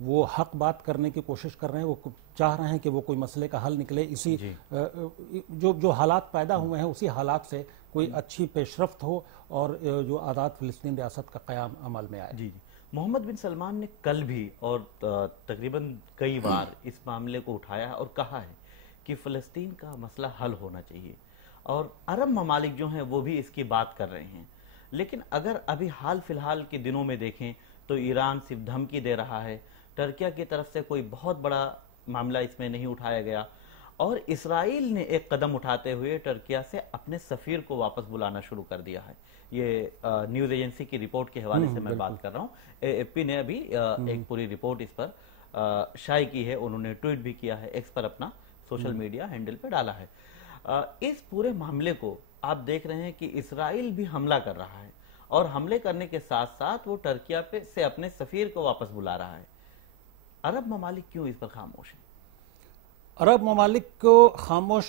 وہ حق بات کرنے کی کوشش کر رہے ہیں، وہ چاہ رہے ہیں کہ وہ کوئی مسئلے کا حل نکلے، اسی جو حالات پیدا ہوئے ہیں اسی حالات سے کوئی اچھی پیش رفت ہو اور جو آزاد فلسطین ریاست کا قیام عمل میں آئے۔ جی محمد بن سلمان نے کل بھی اور تقریباً کئی بار اس معاملے کو اٹھایا اور کہا ہے کہ فلسطین کا مسئلہ حل ہونا چاہیے، اور عرب ممالک جو ہیں وہ بھی اس کی بات کر رہے ہیں، لیکن اگر ابھی حال فی الحال کے دنوں میں دیکھیں تو ایران صرف دھمکی دے رہا ہے، ترکیہ کی طرف سے کوئی بہت بڑا معاملہ اس میں نہیں اٹھایا گیا، اور اسرائیل نے ایک قدم اٹھاتے ہوئے ترکیہ سے اپنے سفیر کو واپس بلانا شروع کر دیا ہے۔ یہ نیوز ایجنسی کی رپورٹ کے حوالے سے میں بات کر رہا ہوں، اے ایف پی نے ابھی ایک پوری رپورٹ اس پر شائع کی ہے، انہوں نے ٹویٹ بھی کیا ہے، ایکس پر اپنا سوشل میڈیا ہینڈل پہ ڈالا ہے۔ اس پورے معاملے کو آپ دیکھ رہے ہیں کہ اسرائیل بھی حملہ کر رہا ہے، اور حملے کرنے کے ساتھ ساتھ وہ ترکیہ سے اپنے سفیر کو واپس بلا رہا ہے۔ عرب ممالک کیوں اس پر خاموش ہیں؟ عرب ممالک کو خاموش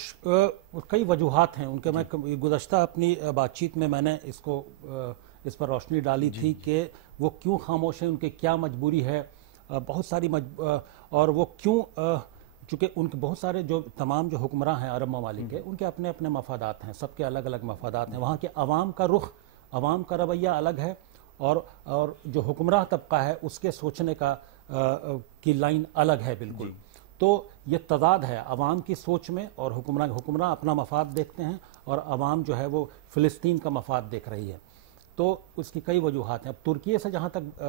کئی وجوہات ہیں ان کے، میں گزشتہ اپنی بات چیت میں نے اس پر روشنی ڈالی تھی کہ وہ کیوں خاموش ہیں، ان کی کیا مجبوری ہے، بہت ساری اور وہ کیوں، چونکہ ان کے بہت سارے جو تمام جو حکمراں ہیں عرب ممالک کے، ان کے اپنے اپنے مفادات ہیں، سب کے الگ الگ مفادات ہیں، وہاں کے عوام کا رخ، عوام کا رویہ الگ ہے، اور جو حکمراں طبقہ ہے اس کے سوچنے کی لائن الگ ہے بالکل۔ تو یہ تضاد ہے عوام کی سوچ میں، اور حکمراں اپنا مفاد دیکھتے ہیں اور عوام جو ہے وہ فلسطین کا مفاد دیکھ رہی ہے۔ تو اس کی کئی وجوہات ہیں۔ اب ترکیہ سے جہاں تک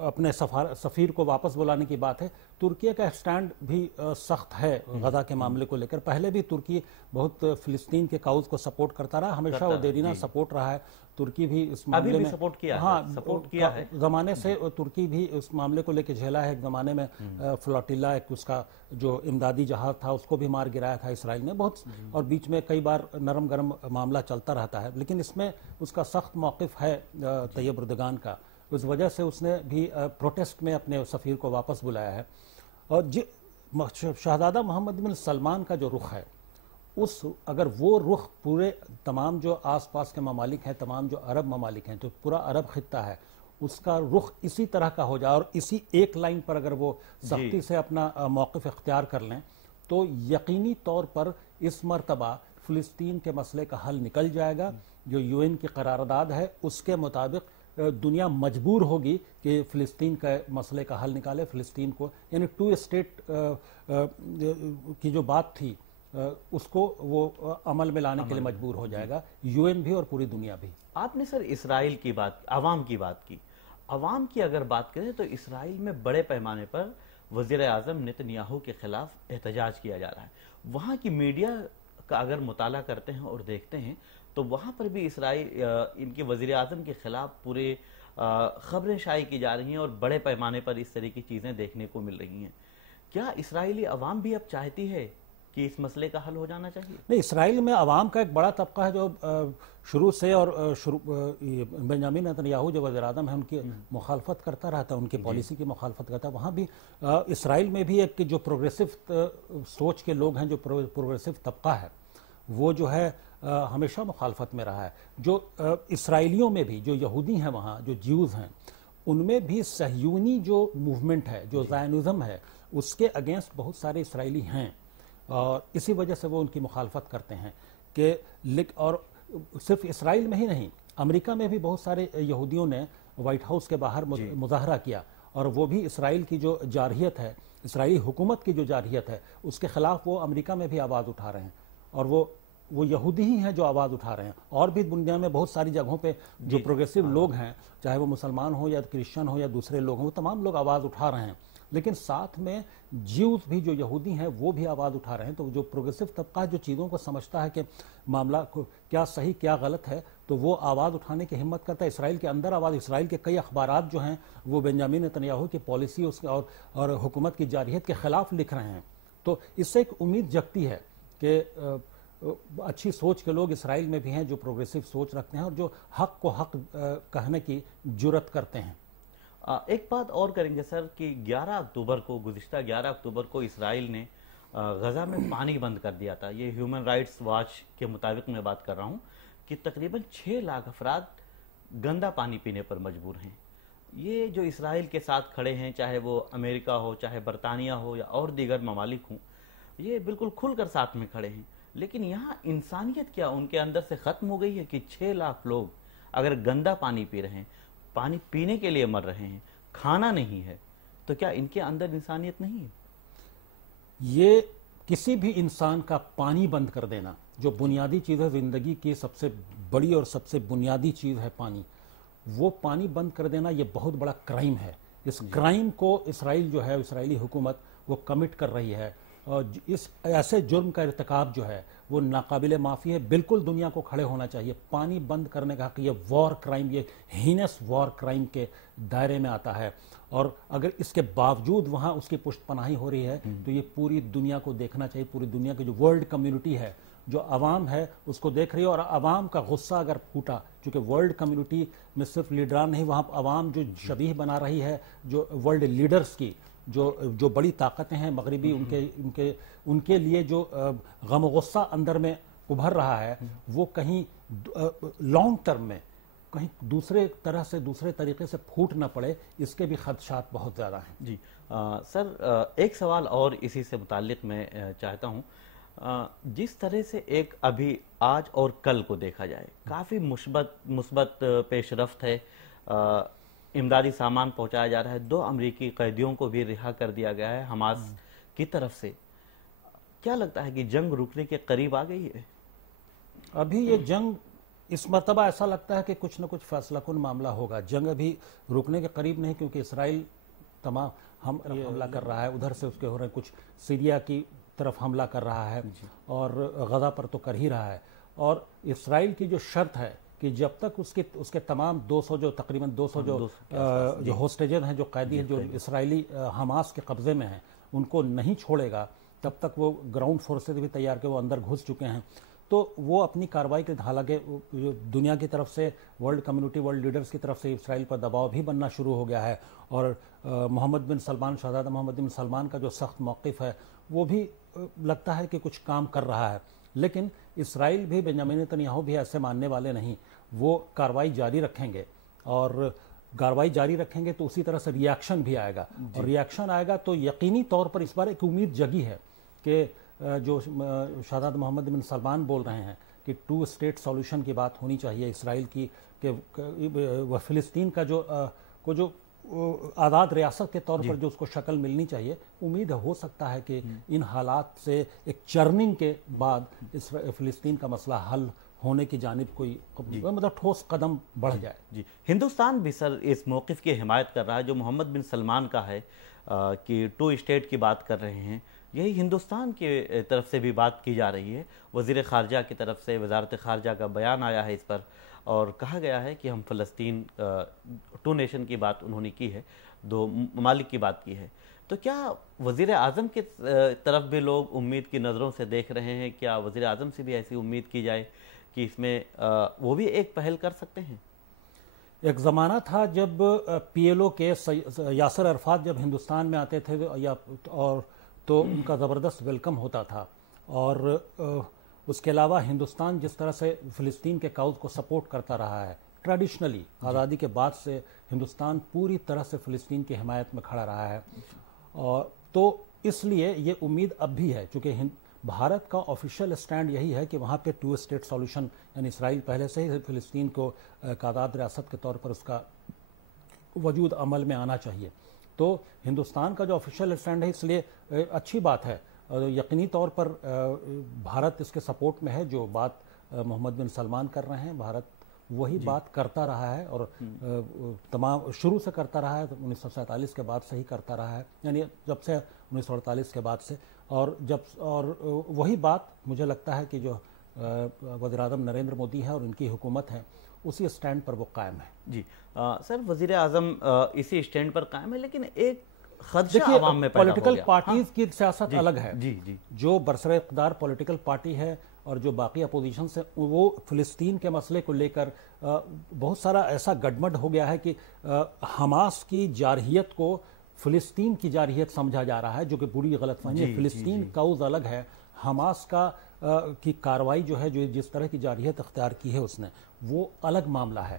اپنے سفیر کو واپس بلانے کی بات ہے، ترکیہ کا سٹینڈ بھی سخت ہے غزہ کے معاملے کو لے کر۔ پہلے بھی ترکی بہت فلسطین کے کاؤز کو سپورٹ کرتا رہا، ہمیشہ وہ دیرینہ سپورٹ رہا ہے۔ ترکی بھی اس معاملے میں سپورٹ کیا ہے، زمانے سے ترکی بھی اس معاملے کو لے کے جھیلا ہے۔ ایک زمانے میں فلاٹیلا، ایک اس کا جو امدادی جہاز تھا، اس کو بھی مار گرایا تھا اسرائیل نے بہت، اور بیچ میں کئی بار نرم گرم معاملہ چلتا رہتا ہے، لیکن اس میں اس کا سخت موقف ہے طیب اردگان کا، اس وجہ سے اس نے بھی پروٹیسٹ میں اپنے سفیر کو واپس بلایا ہے۔ اور شہزادہ محمد بن سلمان کا جو رخ ہے، اگر وہ رخ پورے تمام جو آس پاس کے ممالک ہیں، تمام جو عرب ممالک ہیں، جو پورا عرب خطہ ہے، اس کا رخ اسی طرح کا ہو جائے اور اسی ایک لائن پر اگر وہ سختی سے اپنا موقف اختیار کر لیں، تو یقینی طور پر اس مرتبہ فلسطین کے مسئلے کا حل نکل جائے گا۔ جو یو این کی قرارداد ہے اس کے مطابق دنیا مجبور ہوگی کہ فلسطین کا مسئلے کا حل نکالے، فلسطین کو، یعنی 2 اسٹیٹ کی جو بات تھی اس کو وہ عمل میں لانے کے لیے مجبور ہو جائے گا، یو این بھی اور پوری دنیا بھی۔ آپ نے سر اسرائیل کی بات، عوام کی بات کی، عوام کی اگر بات کریں تو اسرائیل میں بڑے پیمانے پر وزیر اعظم نتنیاہو کے خلاف احتجاج کیا جا رہا ہے۔ وہاں کی میڈیا کا اگر مطالعہ کرتے ہیں اور دیکھتے ہیں تو وہاں پر بھی اسرائیل ان کے وزیر اعظم کے خلاف پورے خبریں شائع کی جا رہی ہیں، اور بڑے پیمانے پر اس طرح کی چیزیں دیکھنے کو مل رہی ہیں۔ کیا اسرائیلی عوام بھی اب چاہتی ہے کہ اس مسئلے کا حل ہو جانا چاہیے؟ نہیں، اسرائیل میں عوام کا ایک بڑا طبقہ ہے جو شروع سے، اور بنیامین نتنیاہو جو وزیر اعظم ہیں ان کی مخالفت کرتا رہتا ہے، ان کی پالیسی کی مخالفت کرتا ہے۔ وہاں بھی اسرائیل میں بھی ایک جو پروگریسو سوچ کے لوگ ہیں، جو پروگریسو طبقہ ہے، وہ جو ہے ہمیشہ مخالفت میں رہا ہے۔ جو اسرائیلیوں میں بھی جو یہودی ہیں وہاں، جو جیوز ہیں، ان میں بھی صہیونی جو موومنٹ ہے، جو زائنزم ہے، اس کے اگینسٹ بہت سارے اسرائیلی ہیں، اور اسی وجہ سے وہ ان کی مخالفت کرتے ہیں کہ اور صرف اسرائیل میں ہی نہیں، امریکہ میں بھی بہت سارے یہودیوں نے وائٹ ہاؤس کے باہر مظاہرہ کیا، اور وہ بھی اسرائیل کی جو جارحیت ہے، اسرائیلی حکومت کی جو جارحیت ہے، اس کے خلاف وہ امریکہ میں بھی آواز اٹھا رہے ہیں، اور وہ یہودی ہی ہیں جو آواز اٹھا رہے ہیں۔ اور بھی دنیا میں بہت ساری جگہوں پہ جو پروگریسو لوگ ہیں، چاہے وہ مسلمان ہوں یا کرسچن ہوں یا دوسرے لوگ ہوں، وہ تمام لوگ آواز اٹھا رہے ہیں، لیکن ساتھ میں جیوز بھی جو یہودی ہیں وہ بھی آواز اٹھا رہے ہیں۔ تو جو پروگریسو طبقہ جو چیزوں کو سمجھتا ہے کہ معاملہ کیا صحیح کیا غلط ہے، تو وہ آواز اٹھانے کی ہمت کرتا ہے۔ اسرائیل کے اندر آواز، اسرائیل کے کئی اخبارات جو ہیں وہ بنیامین نتنیاہو کی پالیسی اور حکومت کی جارحیت کے خلاف لکھ رہے ہیں۔ تو اس سے ایک امید جگتی ہے کہ اچھی سوچ کے لوگ اسرائیل میں بھی ہیں جو پروگریسو سوچ رکھتے ہیں اور جو حق کو حق کہنے کی جرت کرتے ہیں۔ ایک بات اور کریں گے سر کہ 11 اکتوبر کو، گزشتہ 11 اکتوبر کو اسرائیل نے غزہ میں پانی بند کر دیا تھا۔ یہ ہیومن رائٹس واچ کے مطابق میں بات کر رہا ہوں کہ تقریباً 6 لاکھ افراد گندا پانی پینے پر مجبور ہیں۔ یہ جو اسرائیل کے ساتھ کھڑے ہیں، چاہے وہ امریکہ ہو، چاہے برطانیہ ہو یا اور دیگر ممالک ہوں، یہ بالکل کھل کر ساتھ میں کھڑے ہیں، لیکن یہاں انسانیت کیا ان کے اندر سے ختم ہو گئی ہے کہ 6 لاکھ لوگ اگر گندا پانی پی رہے ہیں، پانی پینے کے لیے مر رہے ہیں، کھانا نہیں ہے، تو کیا ان کے اندر انسانیت نہیں ہے؟ یہ کسی بھی انسان کا پانی بند کر دینا، جو بنیادی چیز ہے زندگی کی، سب سے بڑی اور سب سے بنیادی چیز ہے پانی، وہ پانی بند کر دینا یہ بہت بڑا کرائم ہے۔ اس کرائم کو اسرائیل جو ہے، اسرائیلی حکومت وہ کمٹ کر رہی ہے، اور اس ایسے جرم کا ارتکاب جو ہے وہ ناقابل معافی ہے۔ بالکل دنیا کو کھڑے ہونا چاہیے۔ پانی بند کرنے کا حق، یہ وار کرائم، یہ ہینس وار کرائم کے دائرے میں آتا ہے، اور اگر اس کے باوجود وہاں اس کی پشت پناہی ہو رہی ہے تو یہ پوری دنیا کو دیکھنا چاہیے۔ پوری دنیا کی جو ورلڈ کمیونٹی ہے، جو عوام ہے، اس کو دیکھ رہی ہے، اور عوام کا غصہ اگر پھوٹا، چونکہ ورلڈ کمیونٹی میں صرف لیڈران نہیں، وہاں عوام جو شبیہ بنا رہی ہے، جو ورلڈ لیڈرز کی جو بڑی طاقتیں ہیں مغربی، ان کے لیے جو غم و غصہ اندر میں ابھر رہا ہے، وہ کہیں لانگ ٹرم میں کہیں دوسرے طرح سے، دوسرے طریقے سے پھوٹ نہ پڑے، اس کے بھی خدشات بہت زیادہ ہیں۔ جی سر، ایک سوال اور اسی سے متعلق میں چاہتا ہوں۔ جس طرح سے ایک ابھی آج اور کل کو دیکھا جائے، کافی مثبت پیش رفت ہے، امدادی سامان پہنچایا جا رہا ہے، 2 امریکی قیدیوں کو بھی رہا کر دیا گیا ہے حماس کی طرف سے۔ کیا لگتا ہے کہ جنگ رکنے کے قریب آ گئی ہے؟ ابھی یہ جنگ اس مرتبہ ایسا لگتا ہے کہ کچھ نہ کچھ فیصلہ کن معاملہ ہوگا۔ جنگ ابھی رکنے کے قریب نہیں، کیونکہ اسرائیل تمام حملہ کر رہا ہے، ادھر سے اس کے ہو رہے ہیں، کچھ سیریا کی طرف حملہ کر رہا ہے، اور غزہ پر تو کر ہی رہا ہے۔ اور اسرائیل کی جو شرط ہے کہ جب تک اس کے تمام 200 جو تقریباً 200 جو ہوسٹیجز ہیں، جو قیدی ہیں، جو اسرائیلی حماس کے قبضے میں ہیں، ان کو نہیں چھوڑے گا تب تک وہ گراؤنڈ فورسز بھی تیار کے وہ اندر گھس چکے ہیں، تو وہ اپنی کارروائی کے، حالانکہ دنیا کی طرف سے، ورلڈ کمیونٹی، ورلڈ لیڈرز کی طرف سے اسرائیل پر دباؤ بھی بننا شروع ہو گیا ہے، اور محمد بن سلمان، شہزادہ محمد بن سلمان کا جو سخت موقف ہے وہ بھی لگتا ہے کہ کچھ کام کر رہا ہے، لیکن اسرائیل بھی، بنیامین نتنیاہو بھی ایسے ماننے والے نہیں۔ وہ کارروائی جاری رکھیں گے، اور کارروائی جاری رکھیں گے تو اسی طرح سے ری ایکشن بھی آئے گا، اور ری ایکشن آئے گا تو یقینی طور پر اس بار ایک امید جگی ہے کہ جو شہزادہ محمد بن سلمان بول رہے ہیں کہ 2 اسٹیٹ سولوشن کی بات ہونی چاہیے اسرائیل کی، کہ وہ فلسطین کا جو آزاد ریاست کے طور پر جو اس کو شکل ملنی چاہیے، امید ہو سکتا ہے کہ ان حالات سے ایک چرننگ کے بعد اس فلسطین کا مسئلہ حل ہونے کی جانب کوئی مطلب ٹھوس قدم بڑھ جائے۔ جی، ہندوستان بھی سر اس موقف کی حمایت کر رہا ہے جو محمد بن سلمان کا ہے، کہ 2 اسٹیٹ کی بات کر رہے ہیں۔ یہی ہندوستان کی طرف سے بھی بات کی جا رہی ہے، وزیر خارجہ کی طرف سے، وزارت خارجہ کا بیان آیا ہے اس پر، اور کہا گیا ہے کہ ہم فلسطین 2 نیشن کی بات انہوں نے کی ہے، 2 ممالک کی بات کی ہے۔ تو کیا وزیر اعظم کی طرف بھی لوگ امید کی نظروں سے دیکھ رہے ہیں؟ کیا وزیر اعظم سے بھی ایسی امید کی جائے کہ اس میں وہ بھی ایک پہل کر سکتے ہیں؟ ایک زمانہ تھا جب پی ایل او کے یاسر عرفات جب ہندوستان میں آتے تھے اور تو ان کا زبردست ویلکم ہوتا تھا، اور اس کے علاوہ ہندوستان جس طرح سے فلسطین کے کاؤز کو سپورٹ کرتا رہا ہے، ٹریڈیشنلی آزادی کے بعد سے ہندوستان پوری طرح سے فلسطین کی حمایت میں کھڑا رہا ہے، اور تو اس لیے یہ امید اب بھی ہے، چونکہ بھارت کا آفیشیل اسٹینڈ یہی ہے کہ وہاں پہ 2 اسٹیٹ سولوشن، یعنی اسرائیل پہلے سے ہی فلسطین کو آزاد ریاست کے طور پر اس کا وجود عمل میں آنا چاہیے، تو ہندوستان کا جو آفیشیل اسٹینڈ ہے، اس لیے اچھی بات ہے، یقینی طور پر بھارت اس کے سپورٹ میں ہے۔ جو بات محمد بن سلمان کر رہے ہیں، بھارت وہی بات کرتا رہا ہے، اور تمام شروع سے کرتا رہا ہے، 1947 کے بعد سے ہی کرتا رہا ہے، یعنی جب سے 1948 کے بعد سے، اور وہی بات مجھے لگتا ہے کہ جو وزیر اعظم نریندر مودی ہے اور ان کی حکومت ہے، اسی اسٹینڈ پر وہ قائم ہے۔ جی سر، وزیر اعظم اسی اسٹینڈ پر قائم ہے، لیکن ایک خدشہ عوام میں پیدا ہو گیا۔ پولیٹیکل پارٹیز کی سیاست الگ ہے، جی جی، جو برسر اقتدار پولیٹیکل پارٹی ہے اور جو باقی اپوزیشن سے، وہ فلسطین کے مسئلے کو لے کر بہت سارا ایسا گڈمڈ ہو گیا ہے کہ حماس کی جارحیت کو فلسطین کی جارحیت سمجھا جا رہا ہے، جو کہ بری غلط فہمی ہے۔ فلسطین کاؤز الگ ہے، حماس کی کاروائی جو ہے، جو جس طرح کی جارحیت اختیار کی ہے اس نے، وہ الگ معاملہ ہے،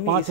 5